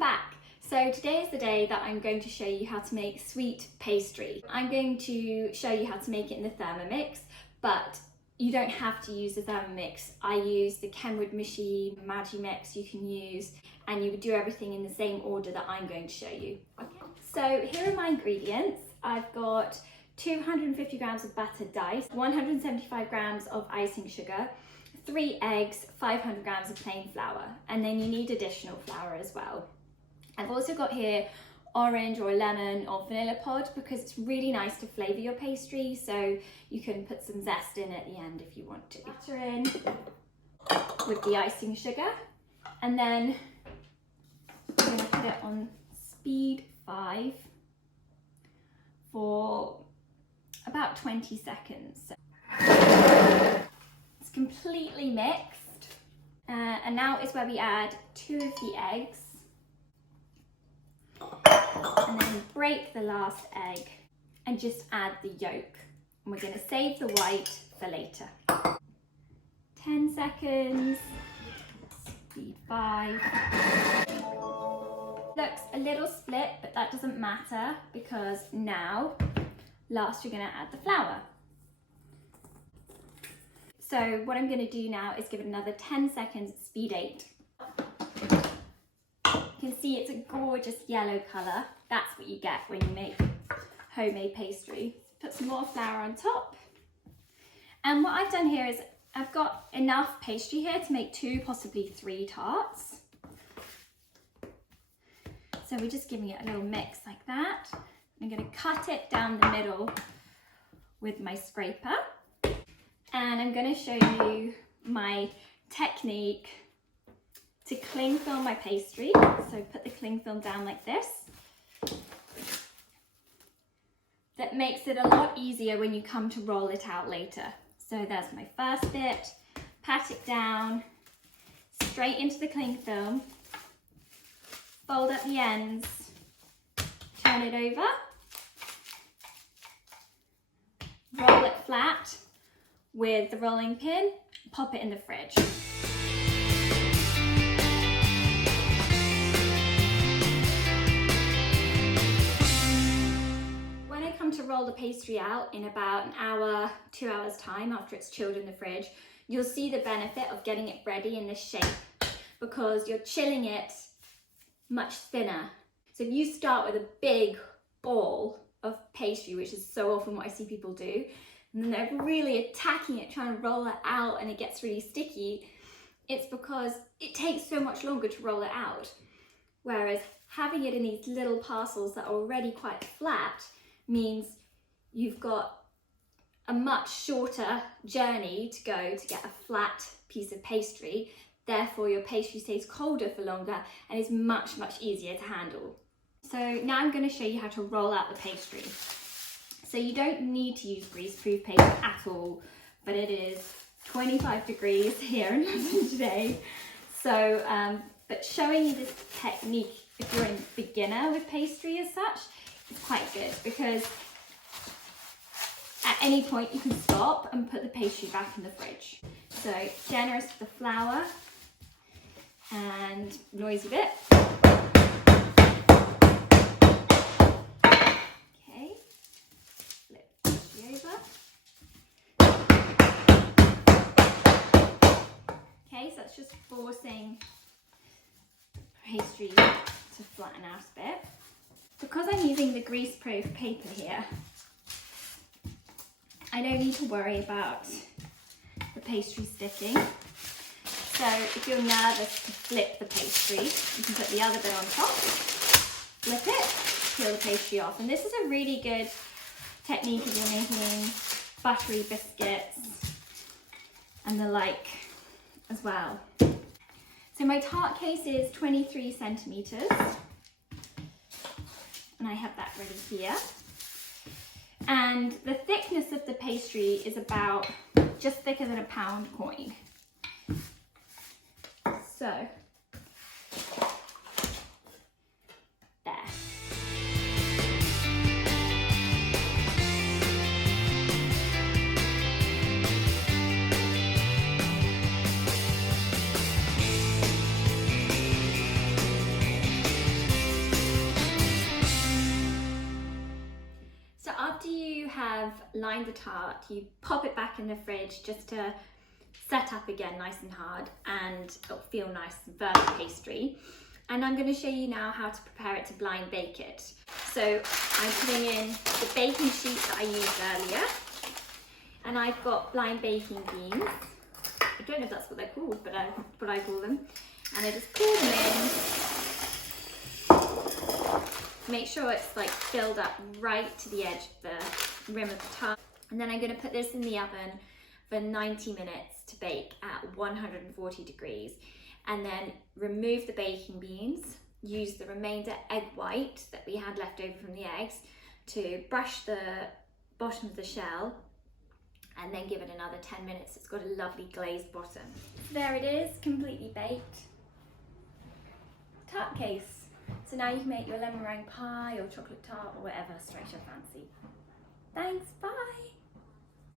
back. So today is the day that I'm going to show you how to make sweet pastry. I'm going to show you how to make it in the Thermomix, but you don't have to use the Thermomix. I use the Kenwood machine, Magimix you can use, and you would do everything in the same order that I'm going to show you. Okay. So here are my ingredients. I've got 250 grams of butter diced, 175 grams of icing sugar, 3 eggs, 500 grams of plain flour, and then you need additional flour as well. I've also got here orange or lemon or vanilla pod because it's really nice to flavour your pastry, so you can put some zest in at the end if you want to. Butter in with the icing sugar, and then I'm going to put it on speed 5 for about 20 seconds. It's completely mixed, and now is where we add 2 of the eggs, and then break the last egg and just add the yolk, and we're going to save the white for later. 10 seconds, speed 5. Looks a little split, but that doesn't matter because now last you're going to add the flour. So what I'm going to do now is give it another 10 seconds at speed 8. You can see it's a gorgeous yellow colour. That's what you get when you make homemade pastry. Put some more flour on top. And what I've done here is I've got enough pastry here to make 2, possibly 3 tarts. So we're just giving it a little mix like that. I'm going to cut it down the middle with my scraper. And I'm going to show you my technique to cling film my pastry. So put the cling film down like this. That makes it a lot easier when you come to roll it out later. So there's my first bit. Pat it down, straight into the cling film. Fold up the ends, turn it over. Roll it flat with the rolling pin, pop it in the fridge. When I come to roll the pastry out in about an hour, 2 hours time after it's chilled in the fridge, you'll see the benefit of getting it ready in this shape because you're chilling it much thinner. So if you start with a big ball of pastry, which is so often what I see people do, and then they're really attacking it, trying to roll it out, and it gets really sticky, it's because it takes so much longer to roll it out. Whereas having it in these little parcels that are already quite flat means you've got a much shorter journey to go to get a flat piece of pastry. Therefore your pastry stays colder for longer and is much, much easier to handle. So now I'm going to show you how to roll out the pastry. So you don't need to use greaseproof paper at all, but it is 25 degrees here in London today. So, but showing you this technique, if you're a beginner with pastry as such, is quite good because at any point you can stop and put the pastry back in the fridge. So generous with the flour and noisy bit. Okay, flip the pastry over. Okay, so that's just forcing pastry to flatten out a bit. Because I'm using the greaseproof paper here, I don't need to worry about the pastry sticking. So if you're nervous to flip the pastry, you can put the other bit on top, flip it, peel the pastry off. And this is a really good technique if you're making buttery biscuits and the like as well. So my tart case is 23 centimetres. And I have that ready here. And the thickness of the pastry is about just thicker than a pound coin. So, there. have lined the tart, you pop it back in the fridge just to set up again nice and hard, and it'll feel nice and firm pastry. And I'm going to show you now how to prepare it to blind bake it. So I'm putting in the baking sheet that I used earlier, and I've got blind baking beans. I don't know if that's what they're called, but I call them. And I just pour them in. Make sure it's like filled up right to the edge of the rim of the tart. And then I'm going to put this in the oven for 90 minutes to bake at 140 degrees. And then remove the baking beans, use the remainder egg white that we had left over from the eggs to brush the bottom of the shell, and then give it another 10 minutes. It's got a lovely glazed bottom. There it is, completely baked. Tart case. So now you can make your lemon meringue pie or chocolate tart or whatever strikes your fancy. Thanks.